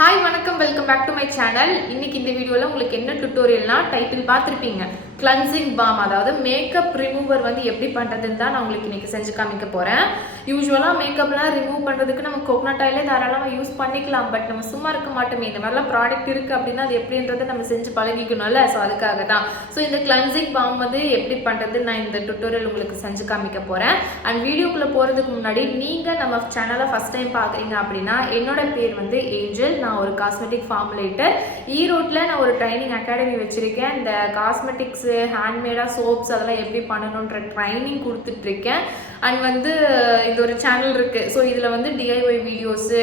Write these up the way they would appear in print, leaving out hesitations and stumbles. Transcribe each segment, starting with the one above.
Hi வணக்கம், welcome back to my channel. இன்னைக்கு இந்த வீடியோவில் உங்களுக்கு என்ன டுட்டோரியல்னா டைட்டில் பார்த்துருப்பீங்க, கிளன்சிங் பாம், அதாவது மேக்கப் ரிமூவர் வந்து எப்படி பண்ணுறதுன்னு தான் நான் உங்களுக்கு இன்னைக்கு செஞ்சு காமிக்க போகிறேன். யூஸ்வலாக மேக்கப்லாம் ரிமூவ் பண்ணுறதுக்கு நம்ம கோகனட் ஆயிலே தாராளமாக யூஸ் பண்ணிக்கலாம். பட் நம்ம சும்மா இருக்க மாட்டோமே, இந்த மாதிரிலாம் ப்ராடக்ட் இருக்குது அப்படின்னா அது எப்படின்றத நம்ம செஞ்சு பழகிக்கணும்ல. ஸோ அதுக்காக தான் இந்த கிளன்சிங் பாம் வந்து எப்படி பண்ணுறது நான் இந்த டுட்டோரியல் உங்களுக்கு செஞ்சு காமிக்க போகிறேன். அண்ட் வீடியோக்குள்ளே போகிறதுக்கு முன்னாடி நீங்கள் நம்ம சேனலை ஃபஸ்ட் டைம் பார்க்குறீங்க அப்படின்னா என்னோட பேர் வந்து ஏஞ்சல். நான் ஒரு காஸ்மெட்டிக் ஃபார்முலேட்டர். ஈரோட்டில் நான் ஒரு ட்ரைனிங் அகாடமி வச்சுருக்கேன். இந்த காஸ்மெட்டிக்ஸு, ஹேண்ட்மேடாக சோப்ஸ் அதெல்லாம் எப்படி பண்ணணுன்ற ட்ரைனிங் கொடுத்துட்ருக்கேன். அண்ட் வந்து இது ஒரு சேனல் இருக்குது. ஸோ இதில் வந்து டிஐஒய் வீடியோஸு,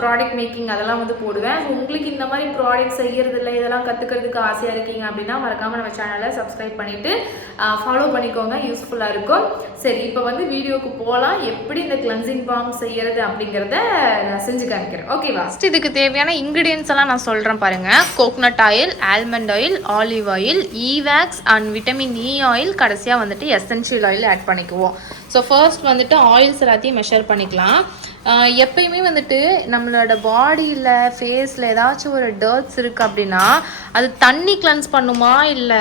ப்ராடக்ட் மேக்கிங் அதெல்லாம் வந்து போடுவேன். ஸோ உங்களுக்கு இந்த மாதிரி ப்ராடக்ட் செய்கிறதில்ல, இதெல்லாம் கற்றுக்கிறதுக்கு ஆசையாக இருக்கீங்க அப்படின்னா மறக்காமல் நம்ம சேனலை சப்ஸ்கிரைப் பண்ணிவிட்டு ஃபாலோ பண்ணிக்கோங்க, யூஸ்ஃபுல்லாக இருக்கும். சரி, இப்போ வந்து வீடியோக்கு போகலாம். எப்படி இந்த கிளன்சிங் பாம் செய்கிறது அப்படிங்கிறத நான் செஞ்சு காமிக்கிறேன். ஓகேவா? இதுக்கு தேவையான இன்க்ரீடியன்ஸ் எல்லாம் நான் சொல்கிறேன் பாருங்கள். Coconut oil, almond oil, olive oil, e wax and vitamin E oil, கடைசியாக வந்துட்டு எசென்ஷியல் ஆயில் ஆட் பண்ணிக்குவோம். ஸோ ஃபர்ஸ்ட் வந்துட்டு ஆயில்ஸ் எல்லாத்தையும் மெஷர் பண்ணிக்கலாம். எப்பயுமே வந்துட்டு நம்மளோட பாடியில், ஃபேஸில் ஏதாச்சும் ஒரு டர்ட்ஸ் இருக்குது அப்படின்னா அது தண்ணி கிளென்ஸ் பண்ணுமா இல்லை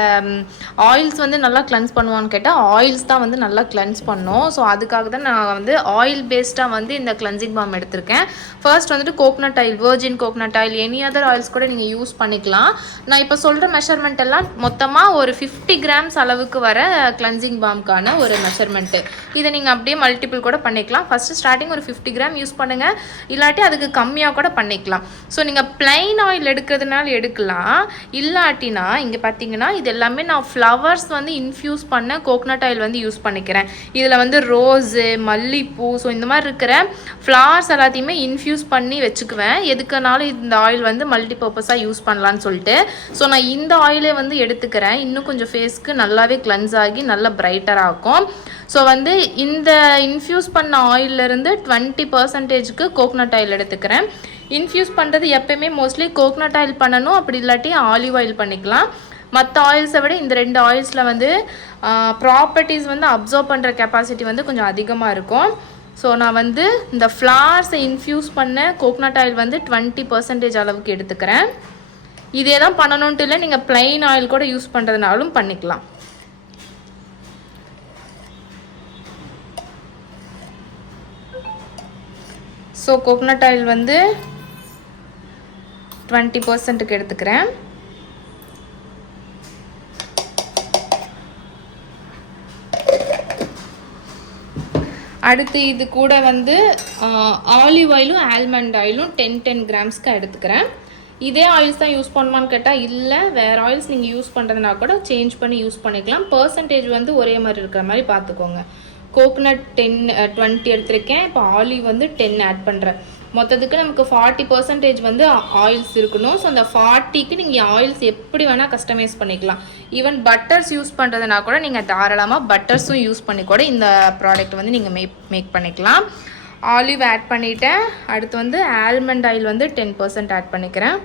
ஆயில்ஸ் வந்து நல்லா கிளென்ஸ் பண்ணுவான்னு கேட்டால் ஆயில்ஸ் தான் வந்து நல்லா கிளென்ஸ் பண்ணும். ஸோ அதுக்காக தான் நான் வந்து ஆயில் பேஸ்டாக வந்து இந்த கிளென்சிங் பாம் எடுத்திருக்கேன். ஃபர்ஸ்ட் வந்துட்டு coconut oil, virgin coconut oil, any other oils கூட நீங்கள் யூஸ் பண்ணிக்கலாம். நான் இப்போ சொல்கிற மெஷர்மெண்ட் எல்லாம் மொத்தமாக ஒரு 50 கிராம்ஸ் அளவுக்கு வர கிளென்சிங் பாம்க்கான ஒரு மெஷர்மெண்ட்டு. இதை நீங்கள் அப்படியே மல்டிபிள் கூட பண்ணிக்கலாம். ஃபஸ்ட்டு ஸ்டார்டிங் ஒரு 50 கிராம் யூஸ் பண்ணுங்கள், இல்லாட்டி அதுக்கு கம்மியாக கூட பண்ணிக்கலாம். ஸோ நீங்கள் பிளைன் ஆயில் எடுக்கிறதுனால எடுக்கலாம், இல்லாட்டினா இங்கே பார்த்தீங்கன்னா இது எல்லாமே நான் ஃப்ளவர்ஸ் வந்து இன்ஃப்யூஸ் பண்ண கோகனட் ஆயில் வந்து யூஸ் பண்ணிக்கிறேன். இதில் வந்து ரோஸு, மல்லிப்பூ, ஸோ இந்த மாதிரி இருக்கிற ஃப்ளவர்ஸ் எல்லாத்தையுமே இன்ஃப்யூஸ் பண்ணி வச்சுக்குவேன். எதுக்குனாலும் இந்த ஆயில் வந்து மல்டி பர்பஸாக யூஸ் பண்ணலான்னு சொல்லிட்டு ஸோ நான் இந்த ஆயிலே வந்து எடுத்துக்கிறேன். இன்னும் கொஞ்சம் ஃபேஸ்க்கு நல்லாவே கிளென்ஸ் ஆகி நல்லா பிரைட்டராக இருக்கும். ஸோ வந்து இந்த இன்ஃப்யூஸ் பண்ண ஆயிலிருந்து 20%க்கு கோகனட் ஆயில் எடுத்துக்கிறேன். இன்ஃப்யூஸ் பண்ணுறது எப்பயுமே மோஸ்ட்லி கோகனட் ஆயில் பண்ணணும், அப்படி இல்லாட்டி ஆலிவ் ஆயில் பண்ணிக்கலாம். மற்ற ஆயில்ஸை விட இந்த 2 ஆயில்ஸில் வந்து ப்ராப்பர்ட்டிஸ் வந்து அப்சர்வ் பண்ணுற கெப்பாசிட்டி வந்து கொஞ்சம் அதிகமாக இருக்கும். ஸோ நான் வந்து இந்த ஃப்ளார்ஸை இன்ஃப்யூஸ் பண்ண கோகனட் ஆயில் வந்து 20% அளவுக்கு எடுத்துக்கிறேன். இதே தான் பண்ணணுன்ட்டு இல்லை, நீங்கள் பிளைன் ஆயில் கூட யூஸ் பண்ணுறதுனாலும் பண்ணிக்கலாம். ஸோ கோகனட் ஆயில் வந்து 20%க்கு எடுத்துக்கிறேன். அடுத்து இது கூட வந்து ஆலிவ் ஆயிலும் ஆல்மண்ட் ஆயிலும் 10 கிராம்ஸ்க்கு எடுத்துக்கிறேன். இதே ஆயில்ஸ் தான் யூஸ் பண்ணுமான்னு கேட்டால் இல்லை, வேறு ஆயில்ஸ் நீங்கள் யூஸ் பண்ணுறதுனா கூட சேஞ்ச் பண்ணி யூஸ் பண்ணிக்கலாம். பர்சன்டேஜ் வந்து ஒரே மாதிரி இருக்கிற மாதிரி பார்த்துக்கோங்க. கோகனட் 20 எடுத்திருக்கேன், இப்போ ஆலிவ் வந்து 10 ஆட் பண்ணுறேன். மொத்தத்துக்கு நமக்கு 40% வந்து ஆயில்ஸ் இருக்கணும். ஸோ அந்த 40க்கு நீங்கள் ஆயில்ஸ் எப்படி வேணால் கஸ்டமைஸ் பண்ணிக்கலாம். ஈவன் பட்டர்ஸ் யூஸ் பண்ணுறதுனா கூட நீங்கள் தாராளமாக பட்டர்ஸும் யூஸ் பண்ணி கூட இந்த ப்ராடக்ட் வந்து நீங்கள் மேக் பண்ணிக்கலாம். ஆலிவ் ஆட் பண்ணிவிட்டேன். அடுத்து வந்து ஆல்மண்ட் ஆயில் வந்து 10% ஆட் பண்ணிக்கிறேன்.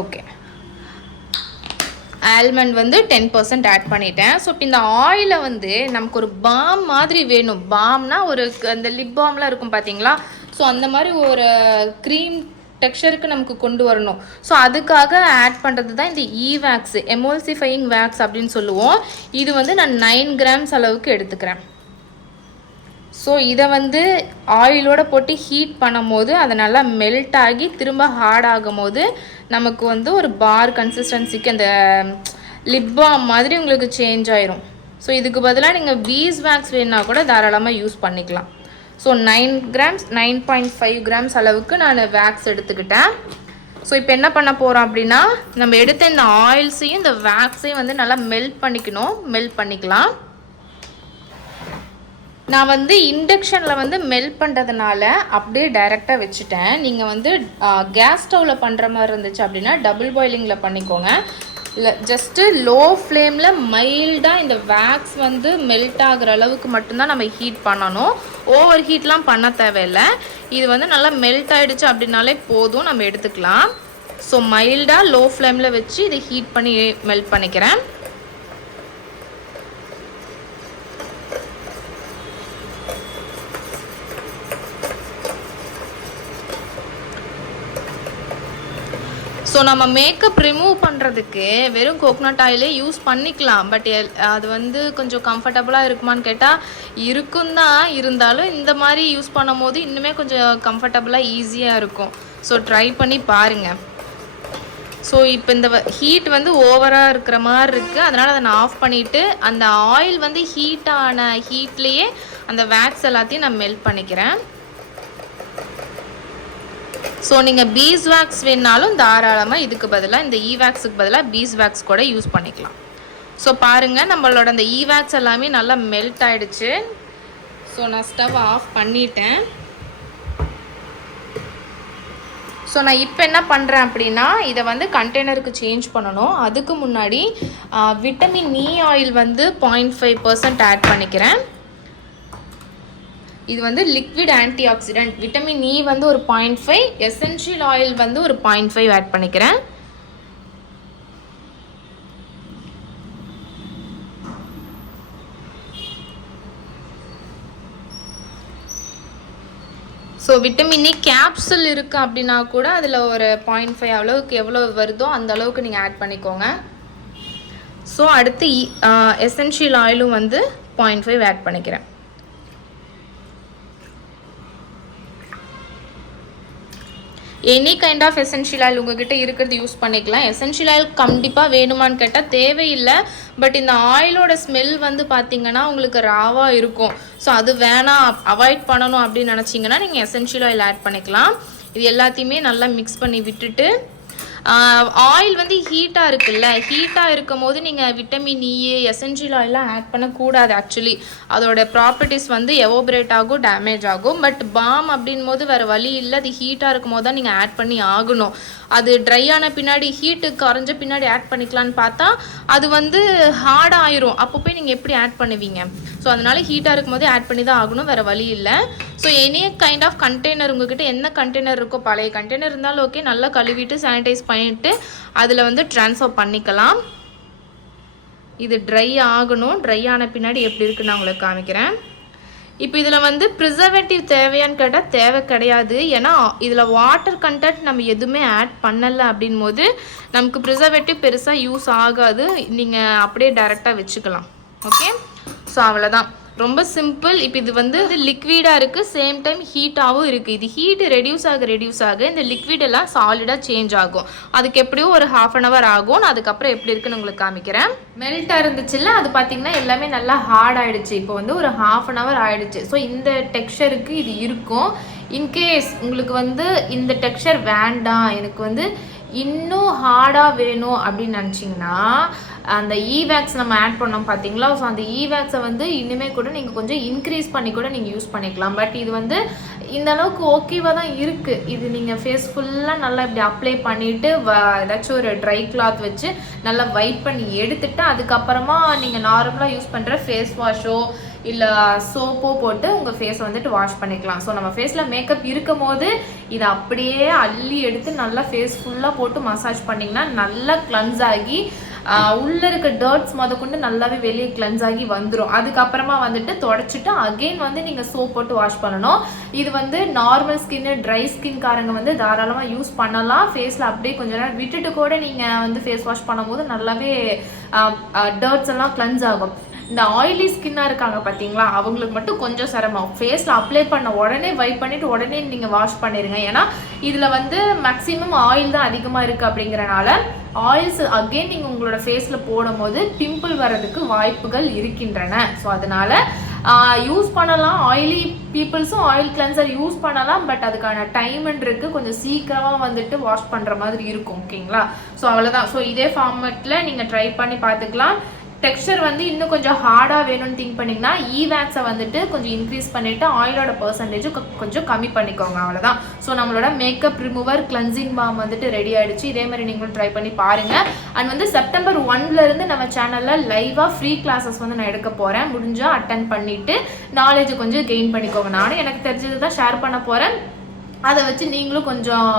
ஓகே, ஆல்மண்ட் வந்து 10% ஆட் பண்ணிட்டேன். ஸோ இப்போ இந்த ஆயிலை வந்து நமக்கு ஒரு பாம் மாதிரி வேணும். பாம்னா ஒரு அந்த லிப் பாம்லாம் இருக்கும் பார்த்தீங்களா, ஸோ அந்த மாதிரி ஒரு க்ரீம் டெக்ஸ்சருக்கு நமக்கு கொண்டு வரணும். ஸோ அதுக்காக ஆட் பண்ணுறது தான் இந்த ஈவேக்ஸ், எமோல்சிஃபையிங் வேக்ஸ் அப்படின்னு சொல்லுவோம். இது வந்து நான் 9 கிராம்ஸ் அளவுக்கு எடுத்துக்கிறேன். ஸோ இதை வந்து ஆயிலோடு போட்டு ஹீட் பண்ணும் போது அது நல்லா மெல்ட் ஆகி திரும்ப ஹார்ட் ஆகும் போது நமக்கு வந்து ஒரு பார் கன்சிஸ்டன்சிக்கு அந்த லிப் பாம் மாதிரி உங்களுக்கு சேஞ்ச் ஆயிரும். ஸோ இதுக்கு பதிலாக நீங்கள் பீஸ் வேக்ஸ் வேணுன்னா கூட தாராளமாக யூஸ் பண்ணிக்கலாம். ஸோ 9.5 கிராம்ஸ் அளவுக்கு நான் வேக்ஸ் எடுத்துக்கிட்டேன். ஸோ இப்போ என்ன பண்ண போகிறோம் அப்படின்னா, நம்ம எடுத்த இந்த ஆயில்ஸையும் இந்த வேக்ஸையும் வந்து நல்லா மெல்ட் பண்ணிக்கலாம். நான் வந்து இண்டக்ஷனில் வந்து மெல்ட் பண்ணுறதுனால அப்படியே டைரெக்டாக வச்சுட்டேன். நீங்கள் வந்து கேஸ் ஸ்டவ்வில் பண்ணுற மாதிரி இருந்துச்சு அப்படின்னா டபுள் பாயிலிங்கில் பண்ணிக்கோங்க. இல்லை ஜஸ்ட்டு லோ ஃப்ளேமில் மைல்டாக இந்த வேக்ஸ் வந்து மெல்ட் ஆகிற அளவுக்கு மட்டும்தான் நம்ம ஹீட் பண்ணணும். ஓவர் ஹீட்லாம் பண்ண தேவையில்லை. இது வந்து நல்லா மெல்ட் ஆகிடுச்சு அப்படின்னாலே போதும், நம்ம எடுத்துக்கலாம். ஸோ மைல்டாக லோ ஃப்ளேமில் வச்சு இதை ஹீட் பண்ணி மெல்ட் பண்ணிக்கிறேன். ஸோ நம்ம மேக்கப் ரிமூவ் பண்ணுறதுக்கு வெறும் கோகோனட் ஆயிலே யூஸ் பண்ணிக்கலாம். பட் அது வந்து கொஞ்சம் கம்ஃபர்டபுளாக இருக்குமான்னு கேட்டால் இருக்கும் தான். இருந்தாலும் இந்த மாதிரி யூஸ் பண்ணும் போது இன்னுமே கொஞ்சம் கம்ஃபர்டபுளாக ஈஸியாக இருக்கும். ஸோ ட்ரை பண்ணி பாருங்கள். ஸோ இப்போ இந்த ஹீட் வந்து ஓவராக இருக்கிற மாதிரி இருக்குது. அதனால் அதை நான் ஆஃப் பண்ணிவிட்டு அந்த ஆயில் வந்து ஹீட்டான ஹீட்லேயே அந்த வேக்ஸ் எல்லாத்தையும் நான் மெல்ட் பண்ணிக்கிறேன். ஸோ நீங்கள் பீஸ் வேக்ஸ் வேணாலும் தாராளமாக இதுக்கு பதிலாக இந்த வேக்ஸுக்கு பதிலாக பீஸ் வேக்ஸ் கூட யூஸ் பண்ணிக்கலாம். ஸோ பாருங்கள், நம்மளோட அந்த வேக்ஸ் எல்லாமே நல்லா மெல்ட் ஆகிடுச்சு. ஸோ நான் ஸ்டவ் ஆஃப் பண்ணிட்டேன். ஸோ நான் இப்போ என்ன பண்ணுறேன் அப்படின்னா, இதை வந்து கண்டெய்னருக்கு சேஞ்ச் பண்ணணும். அதுக்கு முன்னாடி விட்டமின் இ ஆயில் வந்து 0.5% ஆட் பண்ணிக்கிறேன். இது வந்து liquid anti accident. Vitamin E வந்து ஒரு 0.5, எசென்ஷியல் ஆயில் வந்து ஒரு 0.5 ஆட் பண்ணிக்கிறேன். ஸோ விட்டமின் இ கேப்சூல் இருக்குது அப்படின்னா கூட அதில் ஒரு 0.5 அளவுக்கு எவ்வளோ வருதோ அந்த அளவுக்கு நீங்கள் ஆட் பண்ணிக்கோங்க. ஸோ அடுத்து எசென்ஷியல் ஆயிலும் வந்து 0.5 ஆட் பண்ணிக்கிறேன். Any kind of essential oil உங்ககிட்ட இருக்கிறது யூஸ் பண்ணிக்கலாம். எசென்ஷியல் ஆயில் கண்டிப்பாக வேணுமான்னு கேட்டால் தேவையில்லை. பட் இந்த ஆயிலோட ஸ்மெல் வந்து பார்த்திங்கன்னா உங்களுக்கு ராவாக இருக்கும். ஸோ அது வேணாம், அவாய்ட் பண்ணணும் அப்படின்னு நினச்சிங்கன்னா நீங்கள் எசென்ஷியல் ஆயில் ஆட் பண்ணிக்கலாம். இது எல்லாத்தையுமே நல்லா மிக்ஸ் பண்ணி விட்டுட்டு, ஆயில் வந்து ஹீட்டாக இருக்குல்ல, ஹீட்டாக இருக்கும் போது நீங்கள் விட்டமின் இ, எசென்ஷியல் ஆயிலாம் ஆட் பண்ணக்கூடாது. ஆக்சுவலி அதோட ப்ராப்பர்ட்டிஸ் வந்து எவோபரேட் ஆகும், டேமேஜ் ஆகும். பட் பாம் அப்படின் போது வேறு வழி இல்லை, அது ஹீட்டாக இருக்கும் போது தான் நீங்கள் ஆட் பண்ணி ஆகணும். அது ட்ரை ஆன பின்னாடி, ஹீட்டு குறைஞ்ச பின்னாடி ஆட் பண்ணிக்கலான்னு பார்த்தா அது வந்து ஹார்டாக ஆயிரும். அப்போ போய் நீங்கள் எப்படி ஆட் பண்ணுவீங்க? ஸோ அதனால் ஹீட்டாக இருக்கும் போது ஆட் பண்ணி தான் ஆகணும், வேறு வழி இல்லை. So any kind of container உங்ககிட்ட என்ன கண்டெய்னர் இருக்கோ, பழைய கண்டெய்னர் இருந்தாலும் ஓகே, நல்லா கழுவிட்டு சானிடைஸ் பண்ணிவிட்டு அதில் வந்து ட்ரான்ஸ்ஃபர் பண்ணிக்கலாம். இது ட்ரை ஆகணும். ட்ரை ஆன பின்னாடி எப்படி இருக்குன்னு நான் உங்களுக்கு காமிக்கிறேன். இப்போ இதில் வந்து ப்ரிசர்வேட்டிவ் தேவையான்னு கேட்டால் தேவை கிடையாது. ஏன்னா இதில் வாட்டர் கண்டென்ட் நம்ம எதுவுமே ஆட் பண்ணலை அப்படின் போது நமக்கு ப்ரிசர்வேட்டிவ் பெருசாக யூஸ் ஆகாது. நீங்கள் அப்படியே டைரெக்டாக வச்சுக்கலாம். ஓகே, ஸோ அவ்வளோதான், ரொம்ப சிம்பிள். இப்போ இது வந்து லிக்விடாக இருக்குது, சேம் டைம் ஹீட்டாகவும் இருக்குது. இது ஹீட் ரெடியூஸ் ஆக இந்த லிக்விட் எல்லாம் சாலிடாக சேஞ்ச் ஆகும். அதுக்கு எப்படியும் ஒரு 1/2 hour ஆகும். நான் அதுக்கப்புறம் எப்படி இருக்குன்னு உங்களுக்கு காமிக்கிறேன். மெல்ட்டாக இருந்துச்சுல்ல, அது பார்த்தீங்கன்னா எல்லாமே நல்லா ஹார்ட் ஆகிடுச்சு. இப்போ வந்து ஒரு 1/2 hour ஆகிடுச்சு. ஸோ இந்த டெக்ஸ்சருக்கு இது இருக்கும். இன்கேஸ் உங்களுக்கு வந்து இந்த டெக்ஸ்சர் வேண்டாம், எனக்கு வந்து இன்னும் ஹார்டாக வேணும் அப்படின்னு நினச்சிங்கன்னா அந்த வேக்ஸ் நம்ம ஆட் பண்ணோம் பார்த்தீங்களா? ஸோ அந்த வேக்ஸை வந்து இனிமேல் கூட நீங்கள் கொஞ்சம் இன்க்ரீஸ் பண்ணி கூட நீங்கள் யூஸ் பண்ணிக்கலாம். பட் இது வந்து இந்த அளவுக்கு ஓகேவாக தான் இருக்குது. இது நீங்கள் ஃபேஸ் ஃபுல்லாக நல்லா இப்படி அப்ளை பண்ணிவிட்டு ஏதாச்சும் ஒரு ட்ரை கிளாத் வச்சு நல்லா வைப் பண்ணி எடுத்துட்டு அதுக்கப்புறமா நீங்கள் நார்மலாக யூஸ் பண்ணுற ஃபேஸ் வாஷோ இல்லை சோப்போ போட்டு உங்கள் ஃபேஸை வந்துட்டு வாஷ் பண்ணிக்கலாம். ஸோ நம்ம ஃபேஸில் மேக்கப் இருக்கும் போது இதை அப்படியே அள்ளி எடுத்து நல்லா ஃபேஸ் ஃபுல்லாக போட்டு மசாஜ் பண்ணிங்கன்னா நல்லா கிளன்ஸ் ஆகி உள்ளே இருக்க டர்ட்ஸ் கொண்டு நல்லாவே வெளியே கிளென்ஸ் ஆகி வந்துடும். அதுக்கப்புறமா வந்துட்டு தொடச்சிட்டு அகெயின் வந்து நீங்கள் சோப் போட்டு வாஷ் பண்ணணும். இது வந்து நார்மல் ஸ்கின்னு, ட்ரை ஸ்கின்காரங்க வந்து தாராளமாக யூஸ் பண்ணலாம். ஃபேஸில் அப்படியே கொஞ்சம் நேரம் விட்டுட்டு கூட நீங்கள் வந்து ஃபேஸ் வாஷ் பண்ணும்போது நல்லாவே டர்ட்ஸ் எல்லாம் கிளென்ஸ் ஆகும். இந்த ஆயிலி ஸ்கின்னாக இருக்காங்க பார்த்தீங்களா, அவங்களுக்கு மட்டும் கொஞ்சம் சிரமம். ஃபேஸில் அப்ளை பண்ண உடனே வைப் பண்ணிவிட்டு உடனே நீங்கள் வாஷ் பண்ணிடுங்க. ஏன்னா இதில் வந்து மேக்ஸிமம் ஆயில் தான் அதிகமாக இருக்குது. அப்படிங்கிறனால ஆயில்ஸ் அகெயின் நீங்கள் உங்களோட ஃபேஸில் போடும் போது பிம்பிள் வர்றதுக்கு வாய்ப்புகள் இருக்கின்றன. ஸோ அதனால் யூஸ் பண்ணலாம். ஆயிலி பீப்புள்ஸும் ஆயில் கிளென்சர் யூஸ் பண்ணலாம். பட் அதுக்கான டைம்ன்னு இருக்குது, கொஞ்சம் சீக்கிரமாக வந்துட்டு வாஷ் பண்ணுற மாதிரி இருக்கும். ஓகேங்களா? ஸோ அவ்வளோதான். ஸோ இதே ஃபார்மேட்டில் நீங்கள் ட்ரை பண்ணி பார்த்துக்கலாம். டெக்ஸ்சர் வந்து இன்னும் கொஞ்சம் ஹார்டாக வேணும்னு திங்க் பண்ணிங்கன்னா வேக்ஸை வந்துட்டு கொஞ்சம் இன்க்ரீஸ் பண்ணிவிட்டு ஆயிலோட பர்சன்டேஜ் கொஞ்சம் கம்மி பண்ணிக்கோங்க. அவ்வளோதான். ஸோ நம்மளோட மேக்கப் ரிமூவர் கிளென்சிங் பாம் வந்துட்டு ரெடி ஆகிடுச்சு. இதே மாதிரி நீங்களும் ட்ரை பண்ணி பாருங்கள். அண்ட் வந்து September 1 நம்ம சேனலில் லைவாக ஃப்ரீ கிளாஸஸ் வந்து நான் எடுக்க போகிறேன். முடிஞ்சால் அட்டன் பண்ணிவிட்டு நாலேஜ் கொஞ்சம் கெயின் பண்ணிக்கோங்க. நானும் எனக்கு தெரிஞ்சது தான் ஷேர் பண்ண போகிறேன். அதை வச்சு நீங்களும் கொஞ்சம்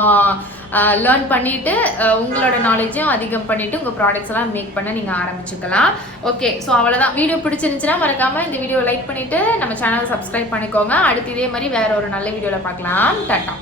லேர்ன் பண்ணிவிட்டு உங்களோட நாலேஜையும் அதிகம் பண்ணிவிட்டு உங்கள் ப்ராடக்ட்ஸ் எல்லாம் மேக் பண்ண நீங்கள் ஆரம்பிச்சுக்கலாம். ஓகே, ஸோ அவ்வளோதான். வீடியோ பிடிச்சிருந்துச்சுன்னா மறக்காமல் இந்த வீடியோ லைக் பண்ணிவிட்டு நம்ம சேனலை சப்ஸ்கிரைப் பண்ணிக்கோங்க. அடுத்து இதே மாதிரி வேறு ஒரு நல்ல வீடியோவில் பார்க்கலாம். டாட்டா.